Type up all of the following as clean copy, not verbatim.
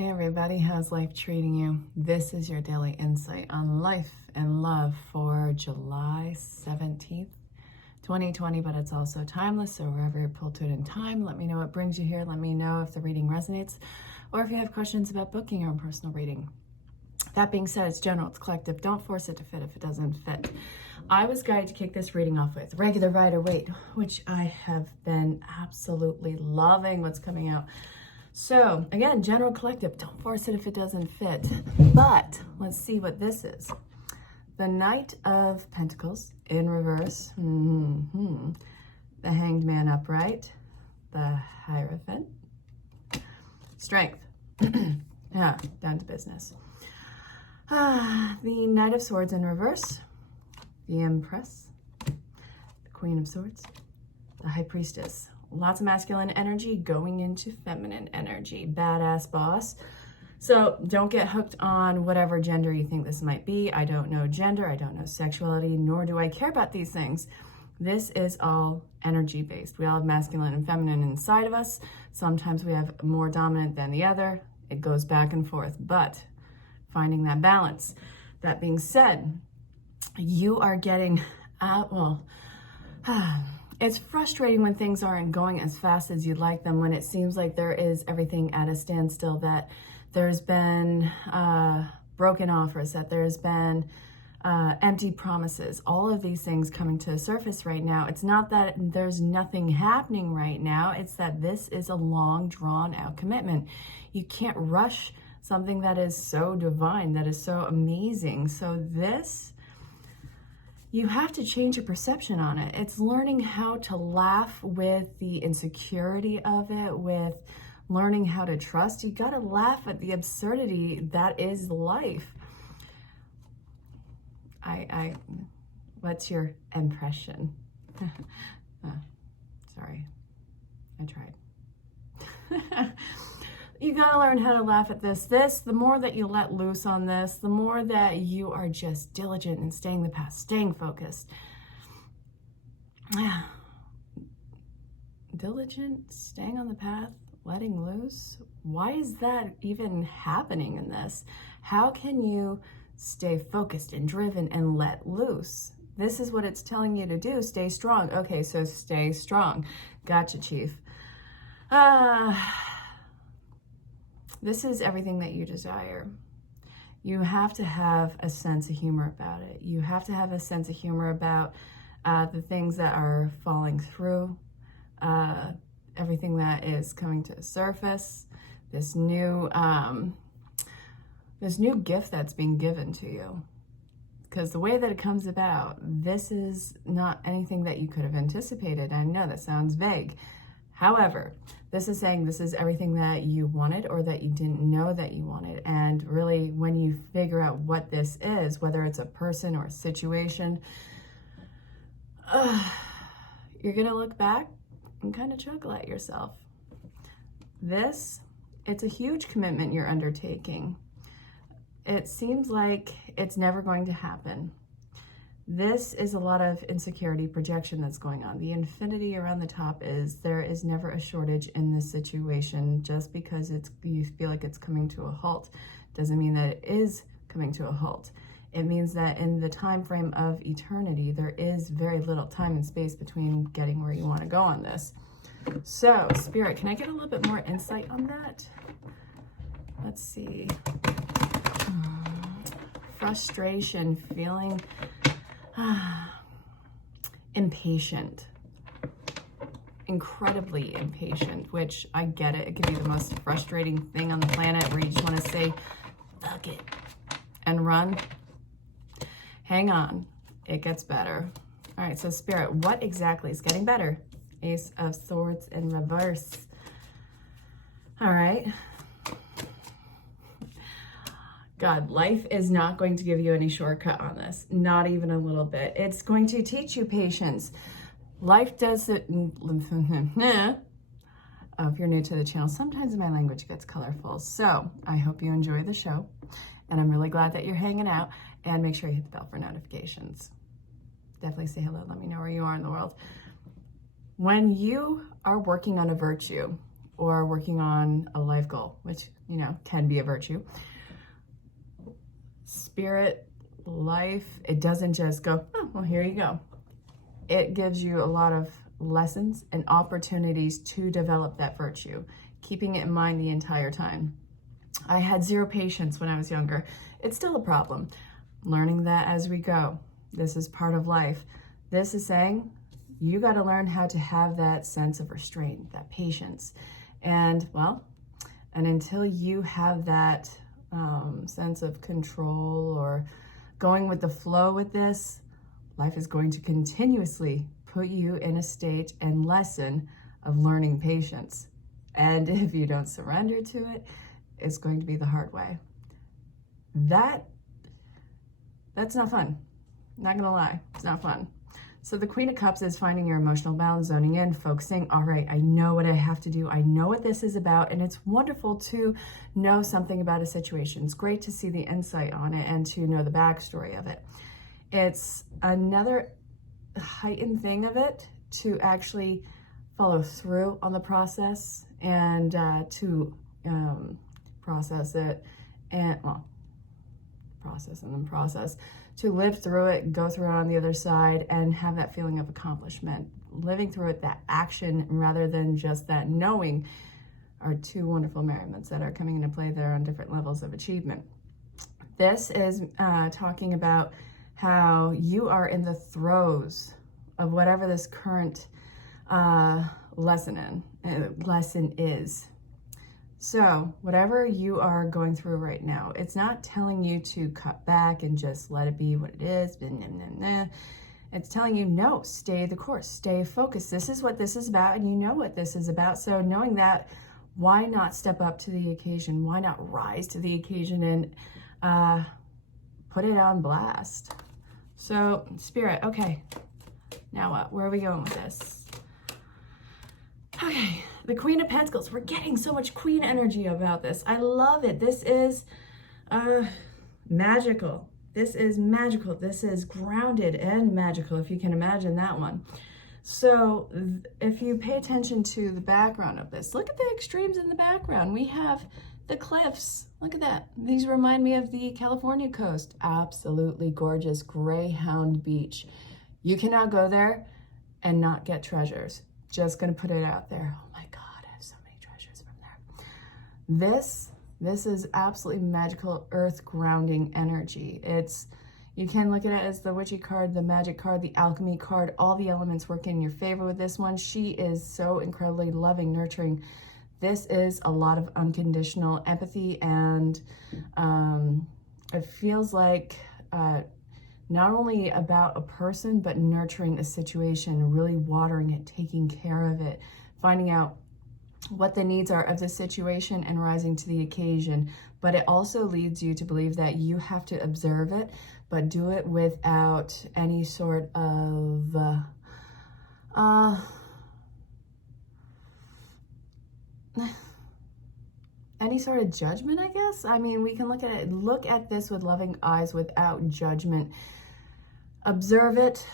Hey everybody, how's life treating you? This is your daily insight on life and love for July 17th, 2020, but it's also timeless, so wherever you're pulled to it in time, let me know what brings you here. Let me know if the reading resonates or if you have questions about booking your own personal reading. That being said, it's general, it's collective. Don't force it to fit if it doesn't fit. I was guided to kick this reading off with regular Rider-Waite, which I have been absolutely loving what's coming out. So again, general collective, don't force it if it doesn't fit. But let's see what this is. The Knight of Pentacles in reverse. The Hanged Man upright. The Hierophant. Strength. Yeah, down to business. The Knight of Swords in reverse. The Empress. The Queen of Swords. The High Priestess. Lots of masculine energy going into feminine energy. Badass boss. So don't get hooked on whatever gender you think this might be. I don't know gender. I don't know sexuality, nor do I care about these things. This is all energy based. We all have masculine and feminine inside of us. Sometimes we have more dominant than the other. It goes back and forth, but finding that balance. That being said, you are getting it's frustrating when things aren't going as fast as you'd like them, when it seems like there is everything at a standstill, that there's been broken offers, that there's been empty promises, all of these things coming to the surface right now. It's not that there's nothing happening right now, it's that this is a long, drawn-out commitment. You can't rush something that is so divine, that is so amazing. So this, you have to change your perception on it. It's learning how to laugh with the insecurity of it, with learning how to trust. You got to laugh at the absurdity that is life. What's your impression? Sorry, I tried. You got to learn how to laugh at this. The more that you let loose on this, the more that you are just diligent in staying the path, staying focused. Diligent, staying on the path, letting loose. Why is that even happening in this? How can you stay focused and driven and let loose? This is what it's telling you to do. Stay strong. Okay, so stay strong. Gotcha, Chief. This is everything that you desire. You have to have a sense of humor about it. You have to have a sense of humor about the things that are falling through, everything that is coming to the surface, this new gift that's being given to you. Because the way that it comes about, this is not anything that you could have anticipated. I know that sounds vague. However, this is saying this is everything that you wanted or that you didn't know that you wanted. And really, when you figure out what this is, whether it's a person or a situation, you're going to look back and kind of chuckle at yourself. It's a huge commitment you're undertaking. It seems like it's never going to happen. This is a lot of insecurity projection that's going on. The infinity around the top is there is never a shortage in this situation. Just because you feel like it's coming to a halt doesn't mean that it is coming to a halt. It means that in the time frame of eternity, there is very little time and space between getting where you want to go on this. So, Spirit, can I get a little bit more insight on that? Let's see. Frustration, feeling impatient, incredibly impatient, which I get it. It could be the most frustrating thing on the planet where you just want to say, fuck it, and run. Hang on, it gets better. All right, so Spirit, what exactly is getting better? Ace of Swords in reverse. All right. God, life is not going to give you any shortcut on this, not even a little bit. It's going to teach you patience. Life does it. Oh, if you're new to the channel, sometimes my language gets colorful. So I hope you enjoy the show, and I'm really glad that you're hanging out, and make sure you hit the bell for notifications. Definitely say hello. Let me know where you are in the world. When you are working on a virtue, or working on a life goal, which, you know, can be a virtue. Spirit, life, it doesn't just go, oh, well, here you go. It gives you a lot of lessons and opportunities to develop that virtue, keeping it in mind the entire time. I had zero patience when I was younger. It's still a problem. Learning that as we go. This is part of life. This is saying you got to learn how to have that sense of restraint, that patience. And well, and until you have that sense of control or going with the flow with this, life is going to continuously put you in a state and lesson of learning patience. And if you don't surrender to it, it's going to be the hard way. That's not fun. Not gonna lie, it's not fun. So the Queen of Cups is finding your emotional balance, zoning in, focusing. All right, I know what I have to do. I know what this is about, and it's wonderful to know something about a situation. It's great to see the insight on it and to know the backstory of it. It's another heightened thing of it to actually follow through on the process and to process it and, well, process and then process, to live through it, go through it on the other side, and have that feeling of accomplishment. Living through it, that action rather than just that knowing, are two wonderful merriments that are coming into play there on different levels of achievement. This is talking about how you are in the throes of whatever this current lesson is. So whatever you are going through right now, it's not telling you to cut back and just let it be what it is. It's telling you, no, stay the course, stay focused. This is what this is about, and you know what this is about. So knowing that, why not step up to the occasion? Why not rise to the occasion and put it on blast? So Spirit, okay, now what? Where are we going with this? Okay, the Queen of Pentacles. We're getting so much Queen energy about this. I love it. This is magical. This is magical. This is grounded and magical, if you can imagine that one. So if you pay attention to the background of this, look at the extremes in the background. We have the cliffs. Look at that. These remind me of the California coast. Absolutely gorgeous Greyhound Beach. You cannot go there and not get treasures. Just gonna put it out there. Oh my God, I have so many treasures from there. This is absolutely magical earth grounding energy. You can look at it as the witchy card, the magic card, the alchemy card, all the elements work in your favor with this one. She is so incredibly loving, nurturing. This is a lot of unconditional empathy, and it feels like not only about a person, but nurturing a situation, really watering it, taking care of it, finding out what the needs are of the situation and rising to the occasion. But it also leads you to believe that you have to observe it, but do it without any sort of any sort of judgment, I guess. I mean, we can look at this with loving eyes without judgment. Observe it,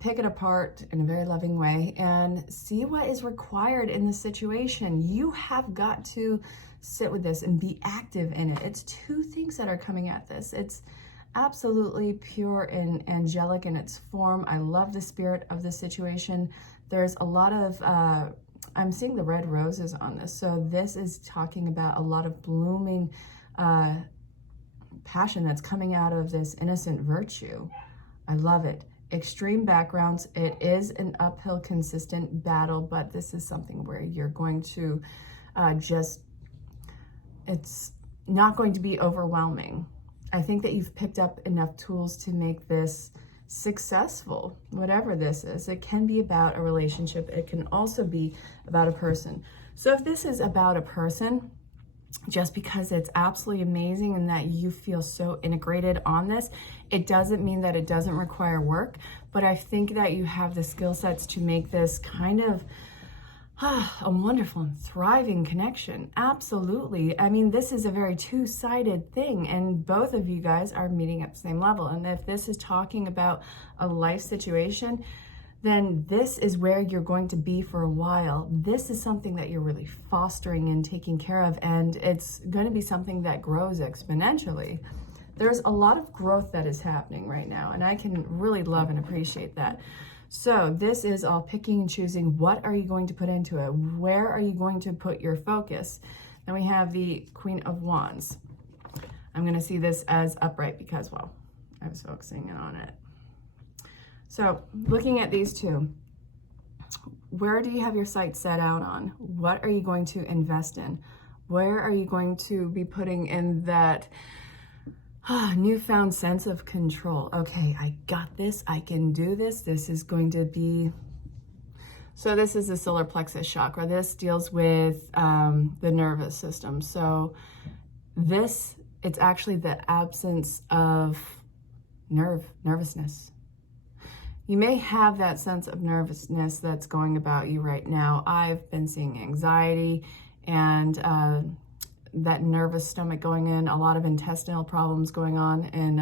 pick it apart in a very loving way, and see what is required in the situation. You have got to sit with this and be active in it. It's two things that are coming at this. It's absolutely pure and angelic in its form. I love the spirit of the situation. There's a lot of, I'm seeing the red roses on this. So this is talking about a lot of blooming passion that's coming out of this innocent virtue. I love it. Extreme backgrounds. It is an uphill, consistent battle, but this is something where you're going to it's not going to be overwhelming. I think that you've picked up enough tools to make this successful, whatever this is. It can be about a relationship. It can also be about a person. So if this is about a person, just because it's absolutely amazing and that you feel so integrated on this, it doesn't mean that it doesn't require work, but I think that you have the skill sets to make this kind of a wonderful and thriving connection. Absolutely. I mean, this is a very two-sided thing, and both of you guys are meeting at the same level. And if this is talking about a life situation, then this is where you're going to be for a while. This is something that you're really fostering and taking care of, and it's going to be something that grows exponentially. There's a lot of growth that is happening right now, and I can really love and appreciate that. So this is all picking and choosing. What are you going to put into it? Where are you going to put your focus? Then we have the Queen of Wands. I'm going to see this as upright because, well, I was focusing on it. So looking at these two, where do you have your sights set out on? What are you going to invest in? Where are you going to be putting in that newfound sense of control? Okay, I got this. I can do this. This is going to be... So this is the solar plexus chakra. This deals with the nervous system. So this, it's actually the absence of nervousness. You may have that sense of nervousness that's going about you right now. I've been seeing anxiety and that nervous stomach going in, a lot of intestinal problems going on in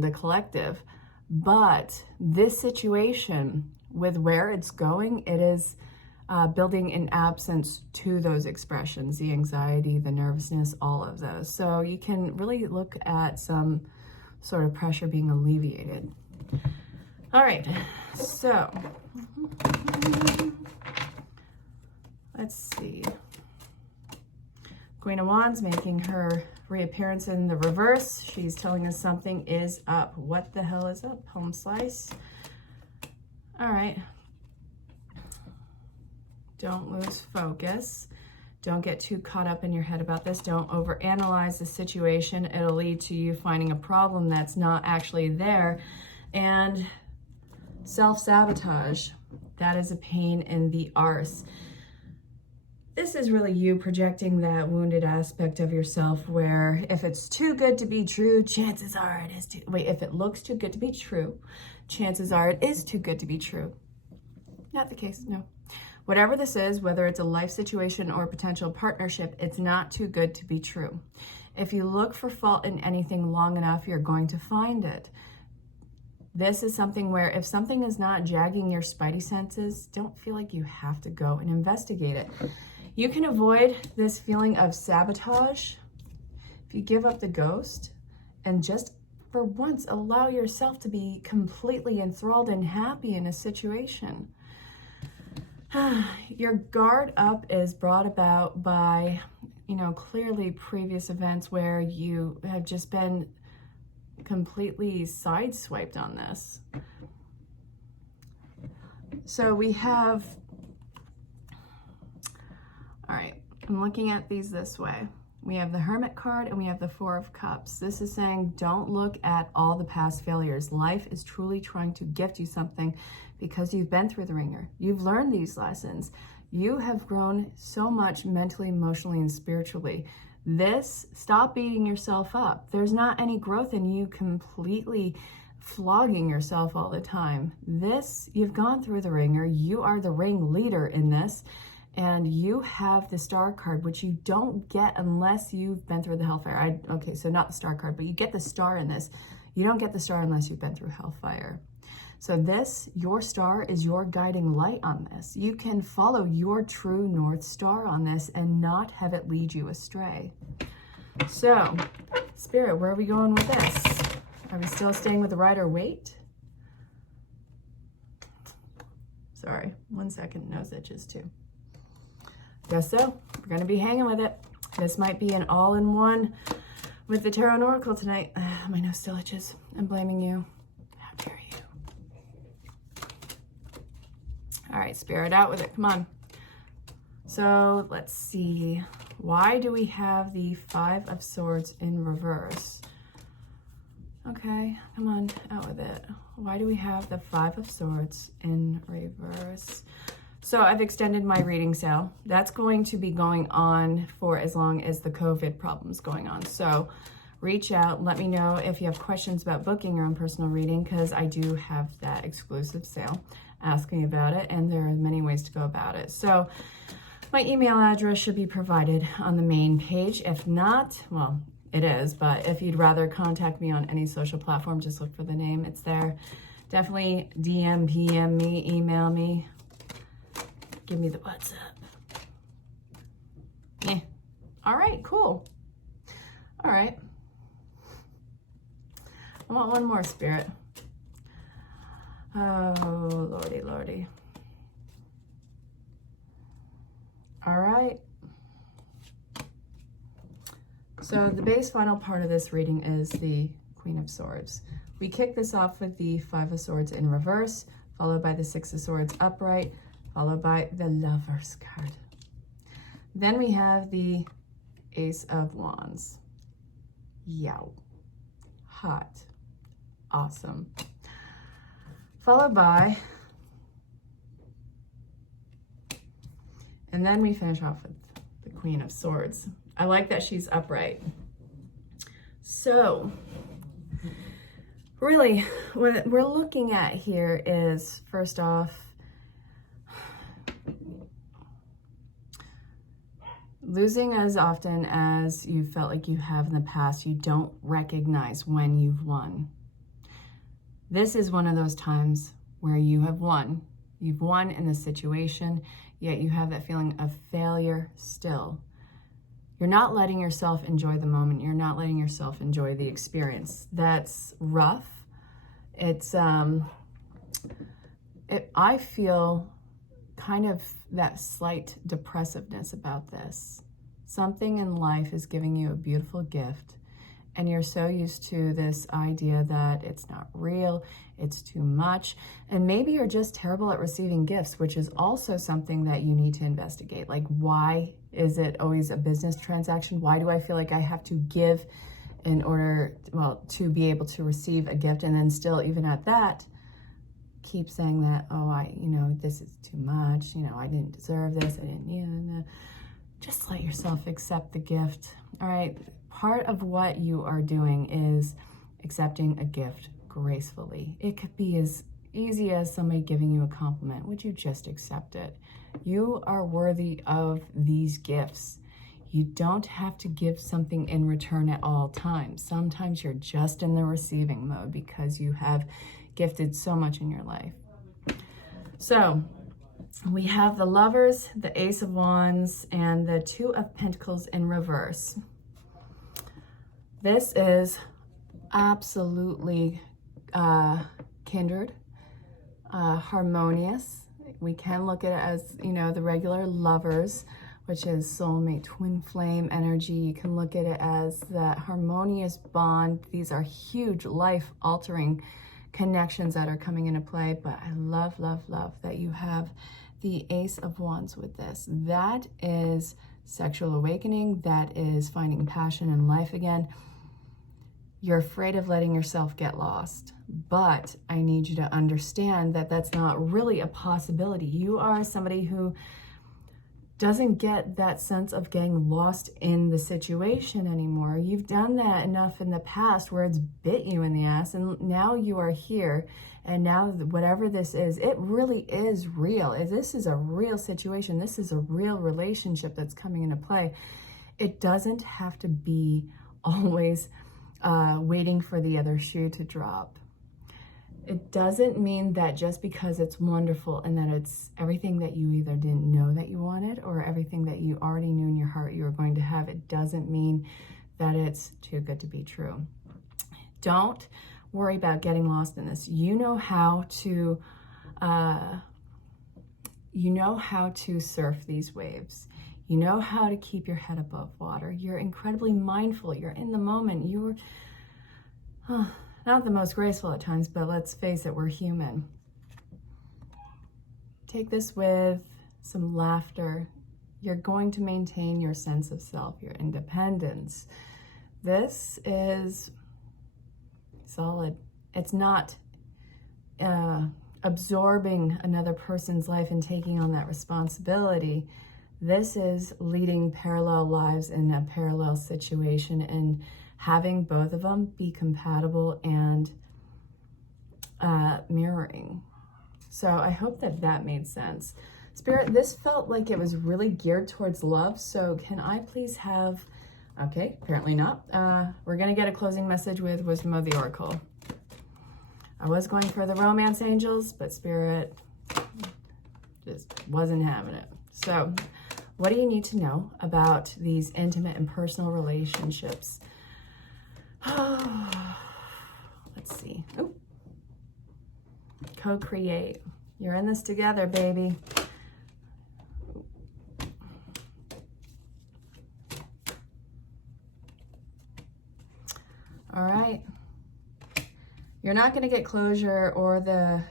the collective. But this situation, with where it's going, it is building an absence to those expressions, the anxiety, the nervousness, all of those. So you can really look at some sort of pressure being alleviated. All right, so let's see. Queen of Wands making her reappearance in the reverse. She's telling us something is up. What the hell is up? Home slice. All right. Don't lose focus. Don't get too caught up in your head about this. Don't overanalyze the situation. It'll lead to you finding a problem that's not actually there. And self-sabotage, that is a pain in the arse. This is really you projecting that wounded aspect of yourself where if it's too good to be true, chances are it is too... Wait, if it looks too good to be true, chances are it is too good to be true. Not the case, no. Whatever this is, whether it's a life situation or a potential partnership, it's not too good to be true. If you look for fault in anything long enough, you're going to find it. This is something where if something is not jagging your spidey senses, don't feel like you have to go and investigate it. You can avoid this feeling of sabotage if you give up the ghost and just for once allow yourself to be completely enthralled and happy in a situation. Your guard up is brought about by, clearly previous events where you have just been completely sideswiped on this. So we have, all right, I'm looking at these this way. We have the Hermit card and we have the Four of Cups. This is saying don't look at all the past failures. Life is truly trying to gift you something because you've been through the ringer. You've learned these lessons. You have grown so much mentally, emotionally, and spiritually. Stop beating yourself up. There's not any growth in you completely flogging yourself all the time. You've gone through the ringer. You are the ring leader in this. And you have the Star card, which you don't get unless you've been through the Hellfire. Okay, so not the Star card, but you get the Star in this. You don't get the Star unless you've been through Hellfire. So your Star is your guiding light on this. You can follow your true North Star on this and not have it lead you astray. So, Spirit, where are we going with this? Are we still staying with the Rider-Waite? Sorry, 1 second, nose itches too. Guess so. We're going to be hanging with it. This might be an all-in-one with the Tarot and Oracle tonight. My nose still itches. I'm blaming you. How dare you? All right, Spirit, out with it. Come on. So let's see. Why do we have the Five of Swords in reverse? Okay, come on, out with it. Why do we have the Five of Swords in reverse? So I've extended my reading sale. That's going to be going on for as long as the COVID problem's going on. So reach out, let me know if you have questions about booking your own personal reading, because I do have that exclusive sale. Ask me about it, and there are many ways to go about it. So my email address should be provided on the main page. If not, well, it is, but if you'd rather contact me on any social platform, just look for the name, it's there. Definitely DM, PM me, email me. Give me the WhatsApp. Yeah. All right, cool. All right. I want one more, Spirit. Oh, Lordy, Lordy. All right. So the base final part of this reading is the Queen of Swords. We kick this off with the Five of Swords in reverse, followed by the Six of Swords upright, followed by the Lovers card. Then we have the Ace of Wands. Yow. Hot. Awesome. Followed by, and then we finish off with the Queen of Swords. I like that she's upright. So, really, what we're looking at here is, first off, losing as often as you felt like you have in the past, you don't recognize when you've won. This is one of those times where you have won. You've won in the situation, yet you have that feeling of failure still. You're not letting yourself enjoy the moment. You're not letting yourself enjoy the experience. That's rough. It's, I feel kind of that slight depressiveness about this. Something in life is giving you a beautiful gift, and you're so used to this idea that it's not real, it's too much, and maybe you're just terrible at receiving gifts, which is also something that you need to investigate. Like, why is it always a business transaction? Why do I feel like I have to give in order, well, to be able to receive a gift, and then still, even at that, keep saying that, oh, this is too much, I didn't deserve this, I didn't, just let yourself accept the gift, all right? Part of what you are doing is accepting a gift gracefully. It could be as easy as somebody giving you a compliment. Would you just accept it? You are worthy of these gifts. You don't have to give something in return at all times. Sometimes you're just in the receiving mode because you have gifted so much in your life. So we have the Lovers, the Ace of Wands, and the Two of Pentacles in reverse. This is absolutely kindred, harmonious. We can look at it as, the regular lovers, which is soulmate, twin flame energy. You can look at it as that harmonious bond. These are huge life-altering connections that are coming into play, but I love, love, love that you have the Ace of Wands with this. That is sexual awakening. That is finding passion in life again. You're afraid of letting yourself get lost, but I need you to understand that that's not really a possibility. You are somebody who doesn't get that sense of getting lost in the situation anymore. You've done that enough in the past where it's bit you in the ass, and now you are here, and now whatever this is, it really is real. This is a real situation. This is a real relationship that's coming into play. It doesn't have to be always waiting for the other shoe to drop. It doesn't mean that just because it's wonderful and that it's everything that you either didn't know that you wanted or everything that you already knew in your heart you were going to have, it doesn't mean that it's too good to be true. Don't worry about getting lost in this. You know how to surf these waves. You know how to keep your head above water. You're incredibly mindful. You're in the moment. You're not the most graceful at times, but let's face it, we're human. Take this with some laughter. You're going to maintain your sense of self, your independence. This is solid. It's not absorbing another person's life and taking on that responsibility. This is leading parallel lives in a parallel situation and having both of them be compatible and mirroring. So I hope that that made sense. Spirit, this felt like it was really geared towards love. So can I please have, okay, apparently not. We're going to get a closing message with Wisdom of the Oracle. I was going for the romance angels, but Spirit just wasn't having it. So what do you need to know about these intimate and personal relationships? Let's see. Oh, co-create. You're in this together, baby. All right. You're not going to get closure or the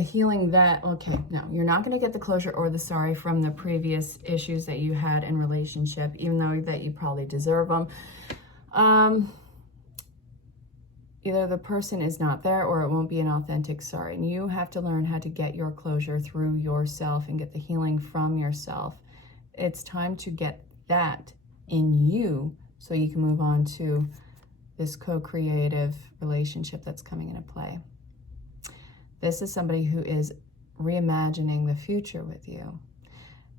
healing that, okay, no, you're not going to get the closure or the sorry from the previous issues that you had in relationship, even though that you probably deserve them. Either the person is not there or it won't be an authentic sorry. And you have to learn how to get your closure through yourself and get the healing from yourself. It's time to get that in you so you can move on to this co-creative relationship that's coming into play. This is somebody who is reimagining the future with you.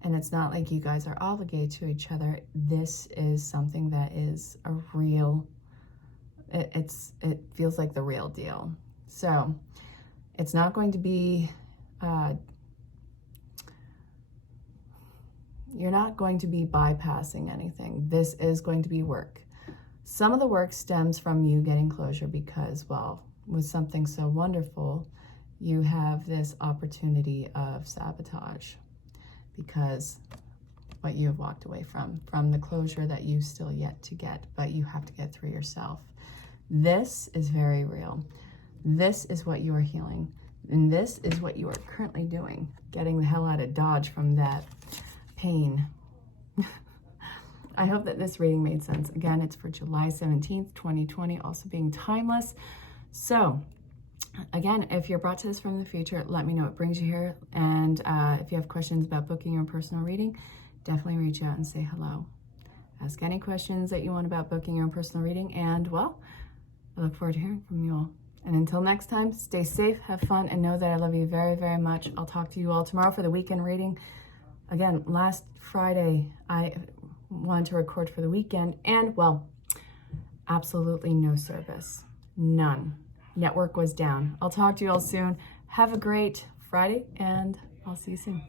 And it's not like you guys are obligated to each other. This is something that is a real, it feels like the real deal. So it's not going to be, you're not going to be bypassing anything. This is going to be work. Some of the work stems from you getting closure because, well, with something so wonderful, you have this opportunity of sabotage because what you have walked away from the closure that you still yet to get, but you have to get through yourself. This is very real. This is what you are healing. And this is what you are currently doing, getting the hell out of Dodge from that pain. I hope that this reading made sense. Again, it's for July 17th, 2020, also being timeless. So again, if you're brought to this from the future, let me know what brings you here. And if you have questions about booking your personal reading, definitely reach out and say hello. Ask any questions that you want about booking your own personal reading. And well, I look forward to hearing from you all. And until next time, stay safe, have fun, and know that I love you very, very much. I'll talk to you all tomorrow for the weekend reading. Again, last Friday, I wanted to record for the weekend, and well, absolutely no service. None. Network was down. I'll talk to you all soon. Have a great Friday, and I'll see you soon.